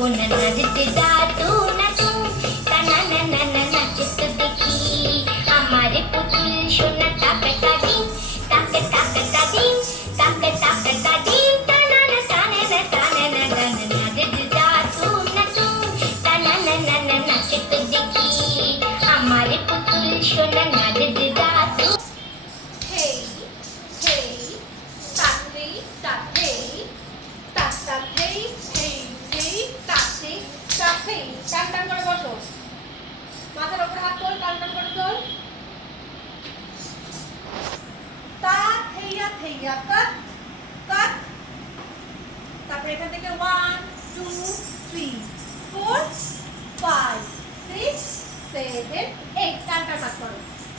वो नन्ना तू ना तू तना नन्ना नाच तो देखी हमारे पुतुल सोना ताक तादीम ताक ताक तादीम ताक ताक तादीम तना ना ताने ना ताने ना नन्ना तू ना तू तना नन्ना नाच तो देखी हमारे पुतुल सोना नाच तू Hey, hey, তাতে তাতে তাতে hey, hey, তাতে তাতে টান টান করে বসো মাথার উপর হাত তোল টান টান করে তোল তা থেইয়া থেইয়া কাট কাট তারপরে এখান থেকে 1 2 3 4 5 6 7 8 টান টান হাত করো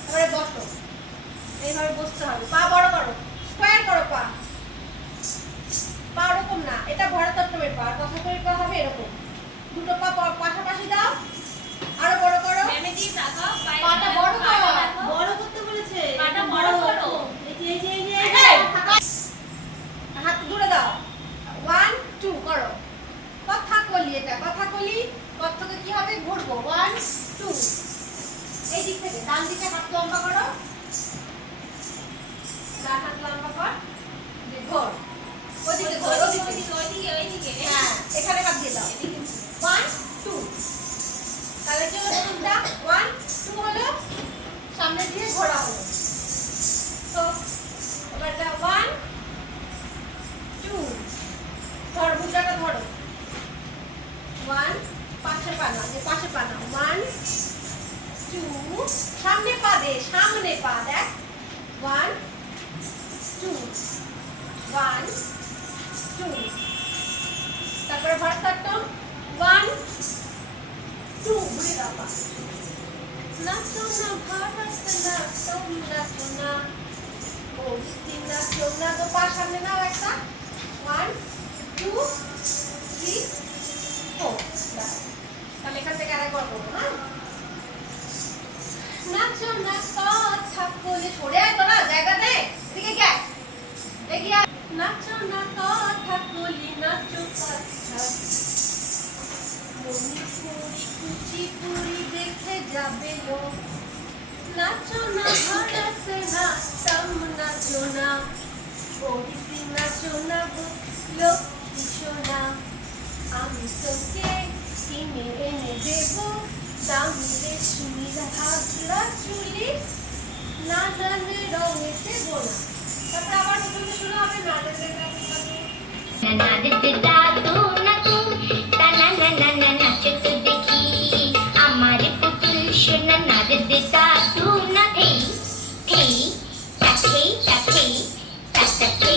এবারে বসো এইভাবে বসতে হবে পা বড় করো স্কয়ার করো পা পা এরকম না এটা ভরতনাট্যমের পা কথা করে পা হবে এরকম দুটো পা পাশাপাশি দাও আরো বড় করো ম্যামেজি রাখো পাটা বড় করো বড় করতে বলেছে পাটা বড় করো এই হাত দূরে দাও 1 2 করো কথা কলি এটা কথা কলি কতকে কি হবে ঘুরবো 1 2 এই দিক থেকে ডান দিকে হাত লম্বা করো ডান হাত লম্বা কর ঘোর ওদিকে ঘোর ওইদিকে হ্যাঁ এখানে হাত দিয়ে দাও 1 2 তাহলে কি হলো কোনটা 1 2 হলো সামনে দিয়ে ঘোরা হলো তো এবার 1 2 ধর ভুজাটা ধরো 1 পাশে পানা 1 2 সামনে পা দেখ 1 2 1 2 তারপরে ভরতনাট্যম 1 2 ঘুরে দাও পা নাচো না ভরতনাট্যম নাচো না ও নাচো না তো পা সামনে নাও একটা 1 2 3 4 তাহলে এখান থেকে আরেকবার করবো হ্যাঁ নাচো না কথা বলে সরে আয় তোরা জায়গাতে এদিকে গিয়ে এগিয়ে নাচো না কথা বলি নাচো কথা মণিপুরি কুচিপুরি দেখে যাবে লোক নাচো না ভারতে নাচতাম নাচো না ওড়িশি নাচো না গো লক্ষ্মী সোনা আমি তোকে কিনে এনে দেবো দামি রেশমির হাজরা চুলি নানান রঙেতে বোনা তারপর আবার নতুন শুরু হবে नन्ना तू ना तू तना नन्ना नाच तो देखी हमारे पुतुल सोना नाच तू ना थे ताथे ताथे ताथे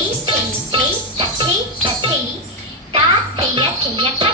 थे ता थे या